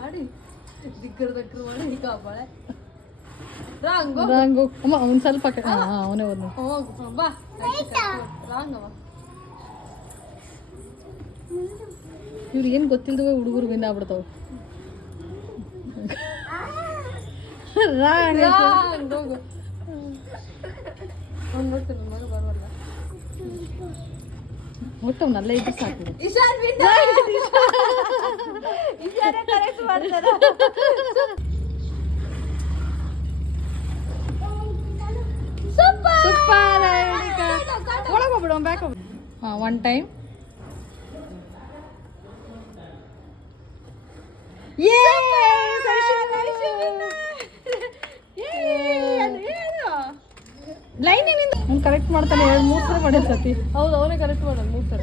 ಮಾಡಿ ದಿಕ್ಕರು ಮಾಡಿ ಈಗ ಬಾಳೆ ರಾಂಗೋ ರಾಂಗೋ ಅಮ್ಮ ಅವ್ನು ಸ್ವಲ್ಪ ಅವನೇ ಓದ್ನು ಹೋಗು ಬಾ ರಾಂಗವ ಇವ್ರು ಏನು ಗೊತ್ತಿಲ್ದವೆ ಹುಡುಗರು ಬಿಂದ ಆಗ್ಬಿಡ್ತಾವೆ ರಾಂಗ್ ಹೋಗು ಅವ್ನು ನೋಡ್ತೀನಿ ನನ್ನ ಮಗ ಬರವಲ್ಲ ಒಟ್ಟು ಅವ್ನಲ್ಲೇ ಇದ್ದು ಸಾಕು ಇಶಾನ್ ಬಿಟ್ಟ ಇಶಾನೇ ಕರೆಕ್ಟ್ ಮಾಡ್ತಾರ ಸೂಪರ್ ಒಳಗೆ ಹೋಗ್ಬಿಡು ಬ್ಯಾಕ್ ಹೋಗ್ಬಿಡು ಹಾಂ ಒನ್ ಟೈಮ್ ಲೈನಿಂದ ಅವ್ನು ಕರೆಕ್ಟ್ ಮಾಡ್ತಾನೆ 2-3 ಸಲ ಮಾಡಿದ ಸತಿ ಹೌದು ಅವನೇ ಕರೆಕ್ಟ್ ಮಾಡೋದು 3 ಸಲ